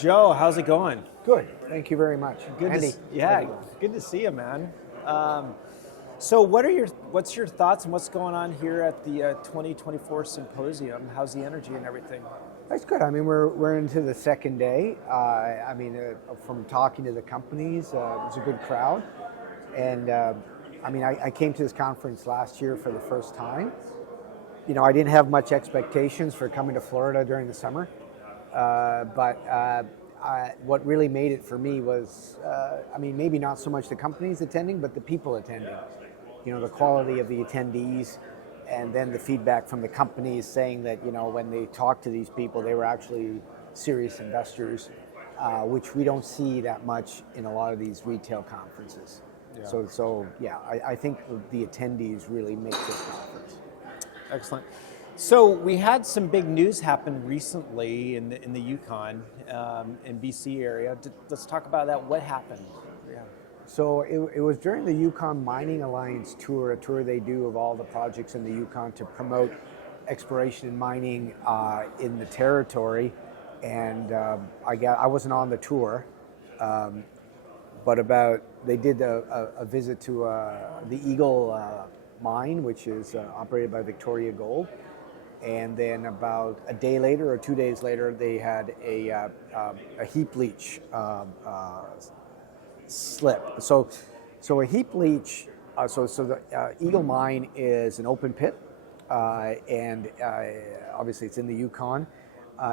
Joe, how's it going? Good. Thank you very much. Good Andy. good to see you, man. So what's your thoughts and what's going on here at the 2024 symposium? How's the energy and everything? It's good. I mean, we're into the second day. From talking to the companies, it was a good crowd. And I came to this conference last year for the first time. You know, I didn't have much expectations for coming to Florida during the summer. What really made it for me was, maybe not so much the companies attending, but the people attending. You know, the quality of the attendees, and then the feedback from the companies saying that, you know, when they talked to these people, they were actually serious investors, which we don't see that much in a lot of these retail conferences. Yeah. I think the attendees really make this conference. Excellent. So we had some big news happen recently in the Yukon, in BC area. Let's talk about that. What happened? Yeah. So it was during the Yukon Mining Alliance tour, a tour they do of all the projects in the Yukon to promote exploration and mining in the territory. And I wasn't on the tour, but they did a visit to the Eagle mine, which is operated by Victoria Gold. And then about a day later or 2 days later, they had a heap leach slip. So a heap leach. The Eagle mine is an open pit, and obviously it's in the Yukon.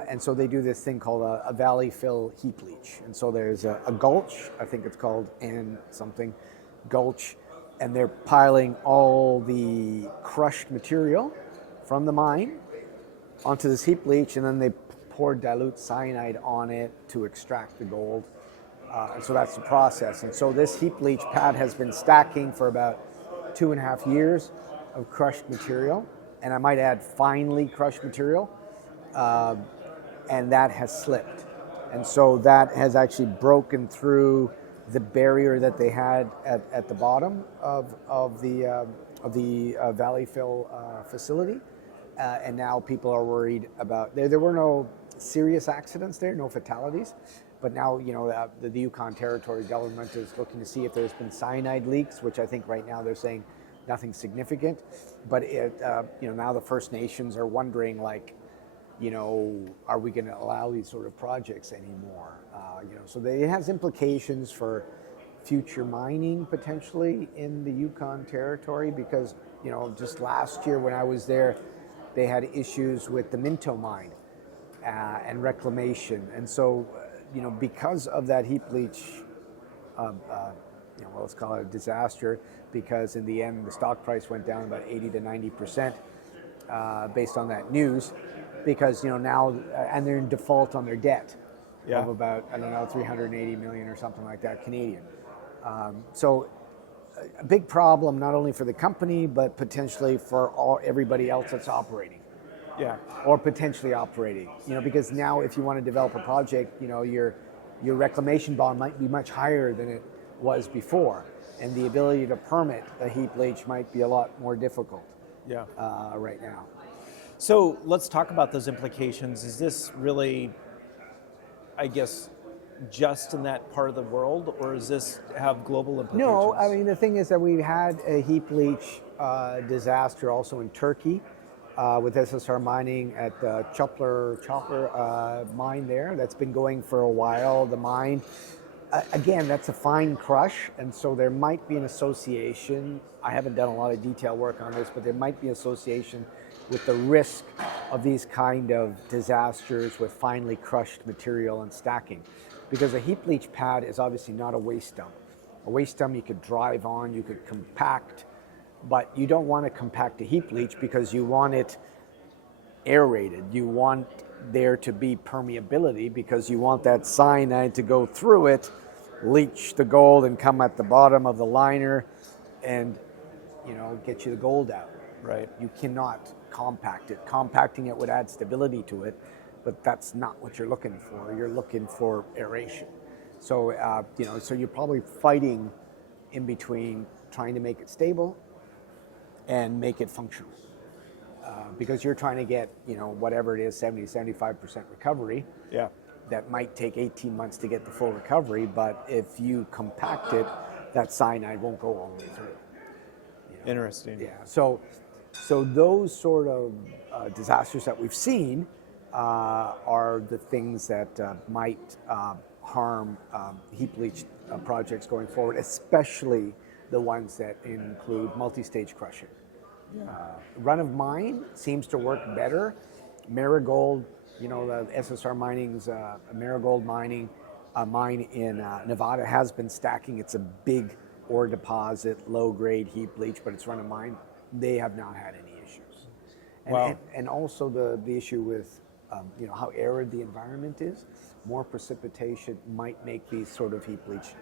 And so they do this thing called a valley fill heap leach. And so there's a gulch. I think it's called N something gulch, and they're piling all the crushed material from the mine onto this heap leach, and then they pour dilute cyanide on it to extract the gold. And so that's the process. And so this heap leach pad has been stacking for about 2.5 years of crushed material, and I might add finely crushed material, and that has slipped. And so that has actually broken through the barrier that they had at the bottom of the valley fill facility. And now people are worried about, there were no serious accidents there, no fatalities, but now, you know, the Yukon Territory government is looking to see if there's been cyanide leaks, which I think right now they're saying nothing significant, but now the First Nations are wondering, like, you know, are we going to allow these sort of projects anymore? So it has implications for future mining potentially in the Yukon Territory, because, you know, just last year when I was there, they had issues with the Minto mine and reclamation. And so, because of that heap leach, let's call it a disaster, because in the end, the stock price went down about 80 to 90% based on that news, because, now, and they're in default on their debt of about, 380 million or something like that, Canadian. So a big problem, not only for the company, but potentially for everybody else that's operating. Yeah. Or potentially operating, because now if you want to develop a project, your reclamation bond might be much higher than it was before. And the ability to permit a heap leach might be a lot more difficult right now. So let's talk about those implications. Is this really, I guess, just in that part of the world, or does this have global implications? No, I mean, the thing is that we've had a heap leach disaster also in Turkey with SSR Mining at the Chopper mine there. That's been going for a while. The mine, again, that's a fine crush, and so there might be an association. I haven't done a lot of detail work on this, but there might be association with the risk of these kind of disasters with finely crushed material and stacking. Because a heap leach pad is obviously not a waste dump. A waste dump you could drive on, you could compact, but you don't want to compact a heap leach because you want it aerated. You want there to be permeability because you want that cyanide to go through it, leach the gold, and come at the bottom of the liner and, get you the gold out. Right. You cannot compact it. Compacting it would add stability to it, but that's not what you're looking for. You're looking for aeration. So, so you're probably fighting in between trying to make it stable and make it functional. Because you're trying to get, whatever it is, 70-75% recovery. Yeah. That might take 18 months to get the full recovery, but if you compact it, that cyanide won't go all the way through. Interesting. Yeah. So those sort of disasters that we've seen are the things that might harm heap leach projects going forward, especially the ones that include multi-stage crushing. Run of mine seems to work better. Marigold, the SSR Mining's Marigold mine in Nevada has been stacking. It's a big ore deposit, low-grade heap leach, but it's run of mine. They have not had any issues. And also the issue with how arid the environment is. More precipitation might make these sort of heap leach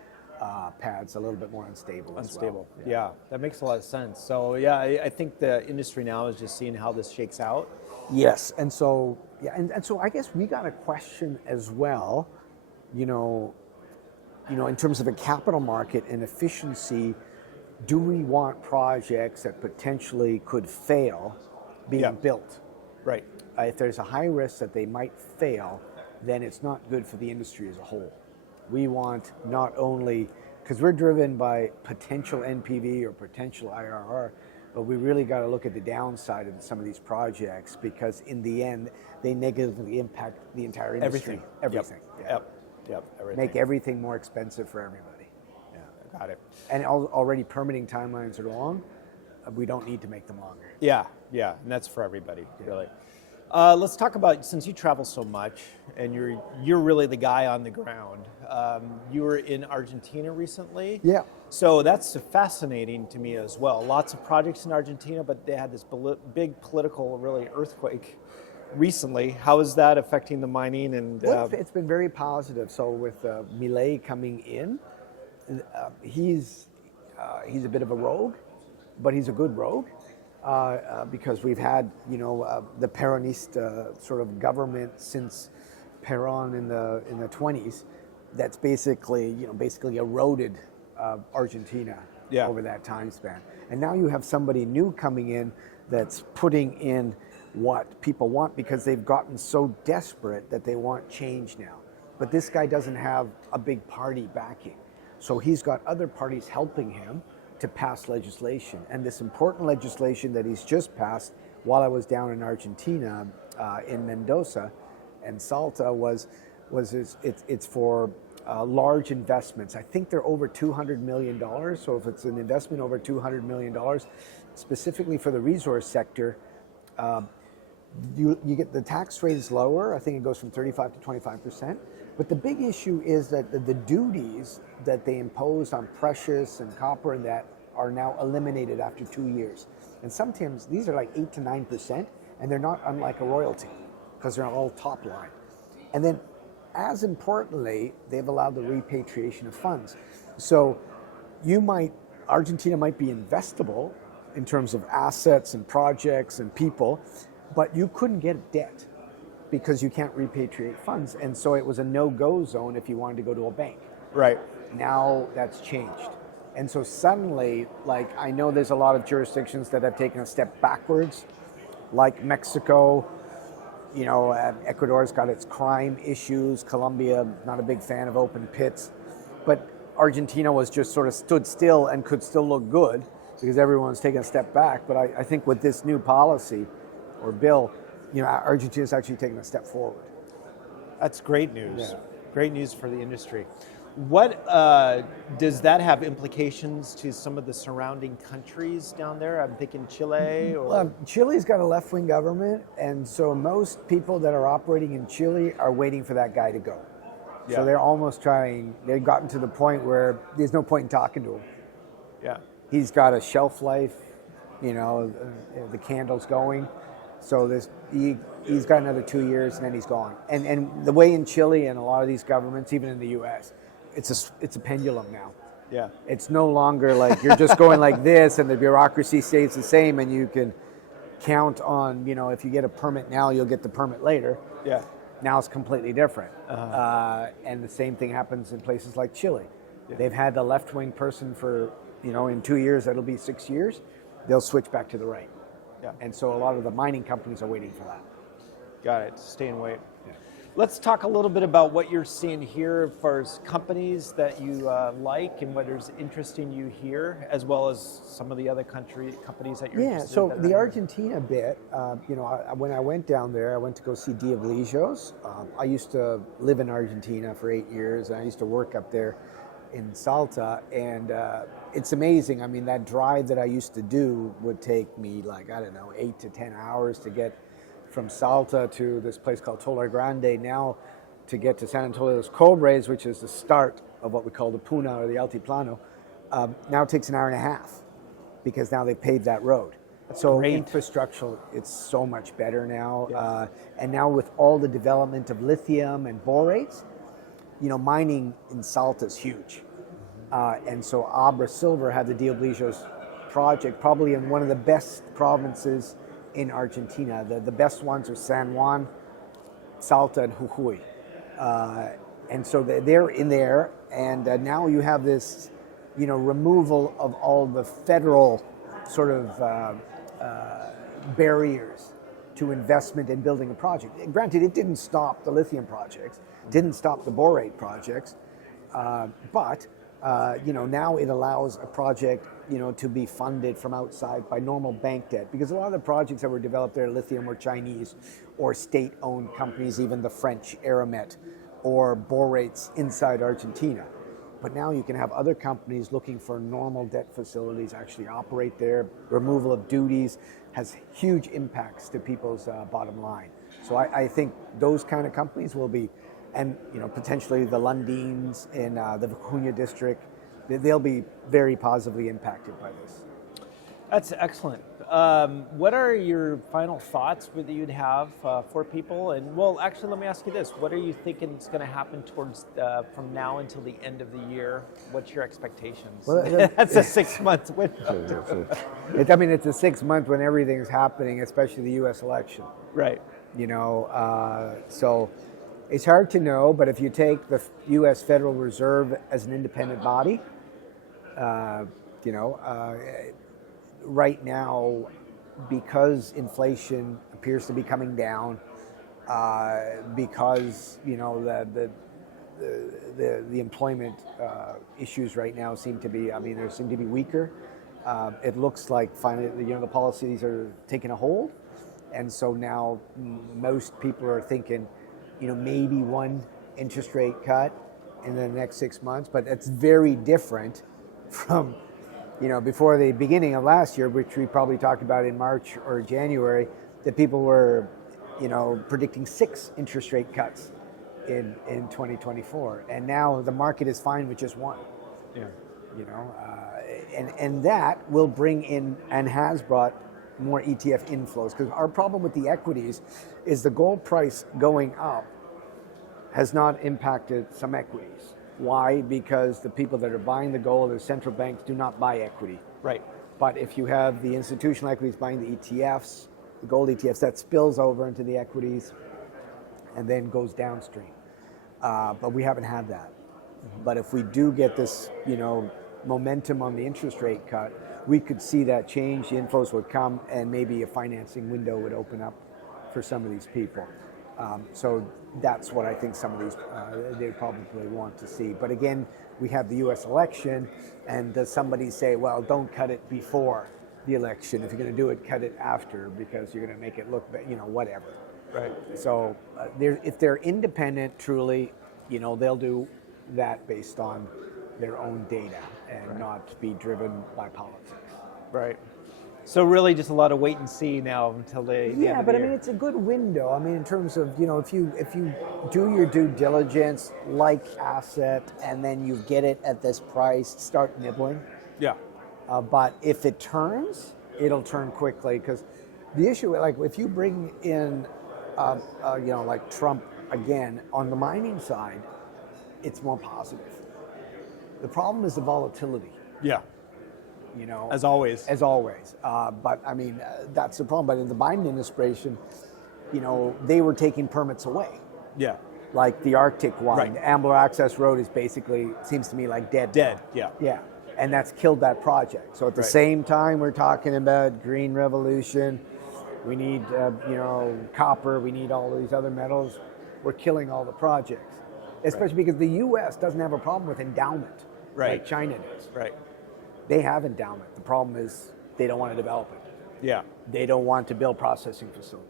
pads a little bit more unstable. Unstable. As well. Yeah, that makes a lot of sense. So yeah, I think the industry now is just seeing how this shakes out. Yes, and so and so I guess we got a question as well. In terms of a capital market and efficiency, do we want projects that potentially could fail being built? Right. If there's a high risk that they might fail, then it's not good for the industry as a whole. We want not only, because we're driven by potential NPV or potential IRR, but we really got to look at the downside of some of these projects, because in the end, they negatively impact the entire industry. Everything. Yep. Everything. Make everything more expensive for everybody. Yeah, got it. And already permitting timelines are long. We don't need to make them longer. Yeah, and that's for everybody, really. Let's talk about, since you travel so much and you're really the guy on the ground. You were in Argentina recently. Yeah. So that's fascinating to me as well. Lots of projects in Argentina, but they had this big political, really, earthquake recently. How is that affecting the mining? And well, it's been very positive. So with Milei coming in, he's a bit of a rogue, but he's a good rogue. Because we've had, the Peronist sort of government since Peron in the 20s, that's basically eroded Argentina over that time span. And now you have somebody new coming in that's putting in what people want, because they've gotten so desperate that they want change now. But this guy doesn't have a big party backing. So he's got other parties helping him to pass legislation. And this important legislation that he's just passed while I was down in Argentina, in Mendoza and Salta, it's for large investments. I think they're over $200 million. So if it's an investment over $200 million, specifically for the resource sector, you get the tax rate is lower. I think it goes from 35 to 25%. But the big issue is that the duties that they imposed on precious and copper and that are now eliminated after 2 years. And sometimes these are like 8 to 9%, and they're not unlike a royalty, because they're all top line. And then, as importantly, they've allowed the repatriation of funds. So Argentina might be investable in terms of assets and projects and people, but you couldn't get debt because you can't repatriate funds. And so it was a no-go zone if you wanted to go to a bank. Right. Now that's changed. And so suddenly, I know there's a lot of jurisdictions that have taken a step backwards, like Mexico. Ecuador's got its crime issues. Colombia, not a big fan of open pits. But Argentina was just sort of stood still and could still look good because everyone's taken a step back. But I think with this new policy or bill, Argentina's actually taken a step forward. That's great news. Yeah. Great news for the industry. What does that have implications to some of the surrounding countries down there? I'm thinking Chile. Chile's got a left-wing government, and so most people that are operating in Chile are waiting for that guy to go. Yeah. So they're almost trying. They've gotten to the point where there's no point in talking to him. Yeah, he's got a shelf life. The candle's going. So he's got another 2 years, and then he's gone. And the way in Chile and a lot of these governments, even in the U.S., it's a pendulum now. Yeah. It's no longer like you're just going like this and the bureaucracy stays the same and you can count on, if you get a permit now, you'll get the permit later. Yeah. Now it's completely different. Uh-huh. And the same thing happens in places like Chile. Yeah. They've had the left-wing person for, in 2 years, that'll be 6 years. they'll switch back to the right. Yeah. And so a lot of the mining companies are waiting for that. Got it. Stay and wait. Yeah. Let's talk a little bit about what you're seeing here as far as companies that you like and what is interesting you here, as well as some of the other companies that you're interested in. So that the are- Argentina bit, when I went down there, I went to go see Diablillos. I used to live in Argentina for 8 years, and I used to work up there in Salta, and it's amazing. I mean, that drive that I used to do would take me 8 to 10 hours to get from Salta to this place called Tolar Grande. Now to get to San Antonio de los Cobres, which is the start of what we call the Puna or the Altiplano, now it takes an hour and a half because now they've paved that road. So great. infrastructure, it's so much better now. Yeah. And now with all the development of lithium and borates, mining in Salta is huge. And so Abra Silver had the Diablillos project, probably in one of the best provinces in Argentina. The best ones are San Juan, Salta, and Jujuy. And so they're in there, and now you have this, removal of all the federal sort of barriers to investment in building a project. Granted, it didn't stop the lithium projects, didn't stop the borate projects, but now it allows a project, to be funded from outside by normal bank debt, because a lot of the projects that were developed there, lithium, were Chinese or state-owned companies, even the French Aramet or borates inside Argentina. But now you can have other companies looking for normal debt facilities actually operate there. Removal of duties has huge impacts to people's bottom line. So I think those kind of companies will be, and potentially the Lundins in the Vicuña district, they'll be very positively impacted by this. That's excellent. What are your final thoughts that you'd have for people? And well, actually, let me ask you this: what are you thinking is going to happen towards from now until the end of the year? What's your expectations? Well, that's a 6 month window. It's a 6 month when everything's happening, especially the U.S. election. Right. So it's hard to know. But if you take the U.S. Federal Reserve as an independent body, right now, because inflation appears to be coming down, because the employment issues right now seem to be, they seem to be weaker. It looks like finally, the policies are taking a hold, and so now most people are thinking, maybe one interest rate cut in the next 6 months, but it's very different from before the beginning of last year, which we probably talked about in March or January, that people were, predicting 6 interest rate cuts in 2024, and now the market is fine with just one. Yeah. And that will bring in and has brought more ETF inflows, because our problem with the equities is the gold price going up has not impacted some equities. Why? Because the people that are buying the gold, the central banks, do not buy equity. Right. But if you have the institutional equities buying the ETFs, the gold ETFs, that spills over into the equities and then goes downstream. But we haven't had that. Mm-hmm. But if we do get this, momentum on the interest rate cut, we could see that change. The inflows would come, and maybe a financing window would open up for some of these people. So that's what I think some of these they probably want to see. But again, we have the U.S. election, and does somebody say, well, don't cut it before the election. If you're going to do it, cut it after, because you're going to make it look, whatever. Right. So if they're independent, truly, they'll do that based on their own data and not be driven by politics. Right. So really, just a lot of wait and see now until the end of the year. It's a good window. In terms of if you do your due diligence, like asset, and then you get it at this price, start nibbling. Yeah. But if it turns, it'll turn quickly, because the issue, like if you bring in, like Trump again on the mining side, it's more positive. The problem is the volatility. Yeah. As always. As always. But that's the problem. But in the Biden administration, they were taking permits away. Yeah. Like the Arctic one. Right. The Ambler Access Road is basically, seems to me like dead. Dead, yeah. Yeah. and that's killed that project. So at the same time, we're talking about green revolution. We need, copper. We need all these other metals. We're killing all the projects, especially because the U.S. doesn't have a problem with endowment like China does. Right. They have endowment. The problem is they don't want to develop it. Yeah. They don't want to build processing facilities.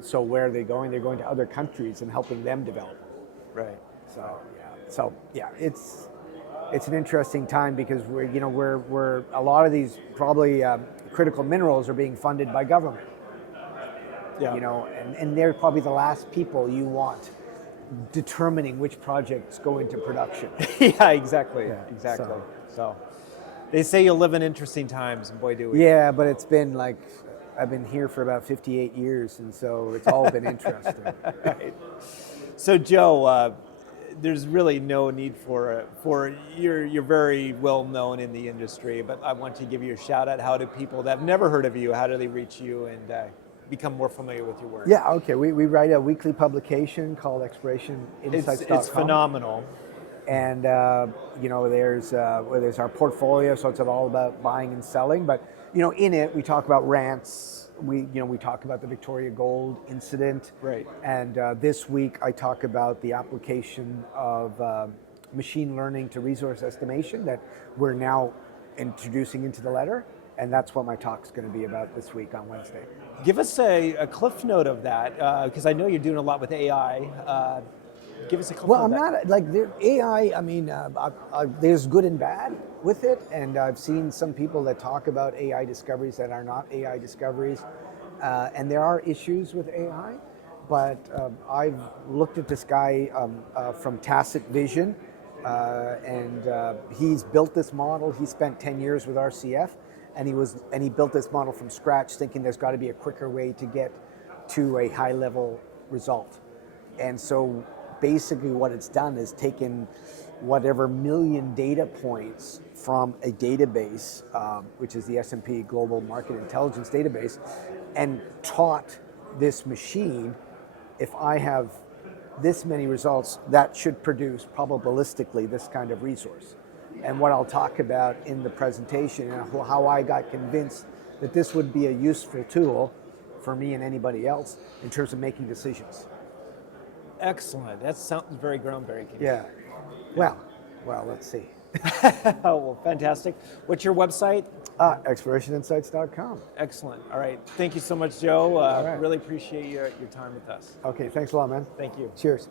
So where are they going? They're going to other countries and helping them develop it. Right. So it's an interesting time because we're a lot of these probably critical minerals are being funded by government. Yeah. And they're probably the last people you want determining which projects go into production. Yeah, exactly. So they say you'll live in interesting times, and boy, do we. Yeah, but it's been like, I've been here for about 58 years, and so it's all been interesting. Right. So Joe, there's really no need for you're very well known in the industry, but I want to give you a shout out. How do people that have never heard of you, how do they reach you and become more familiar with your work? Yeah, okay. We write a weekly publication called explorationinsights.com. It's phenomenal. And there's our portfolio, so it's all about buying and selling. But in it, we talk about rants. We talk about the Victoria Gold incident. Right. And this week, I talk about the application of machine learning to resource estimation that we're now introducing into the letter. And that's what my talk's going to be about this week on Wednesday. Give us a cliff note of that, because I know you're doing a lot with AI. Give us a cliff note of that. Well, I'm not, like, AI, I mean, there's good and bad with it, and I've seen some people that talk about AI discoveries that are not AI discoveries, and there are issues with AI, but I've looked at this guy from Tacit Vision, and he's built this model. He spent 10 years with RCF, and he built this model from scratch, thinking there's got to be a quicker way to get to a high-level result. And so basically what it's done is taken whatever million data points from a database, which is the S&P Global Market Intelligence database, and taught this machine, if I have this many results, that should produce probabilistically this kind of resource. And what I'll talk about in the presentation, and how I got convinced that this would be a useful tool for me and anybody else in terms of making decisions. Excellent. That sounds very groundbreaking. Yeah. Well, let's see. Oh, well, fantastic. What's your website? Explorationinsights.com. Excellent. All right. Thank you so much, Joe. Right. Really appreciate your time with us. Okay, thanks a lot, man. Thank you. Cheers.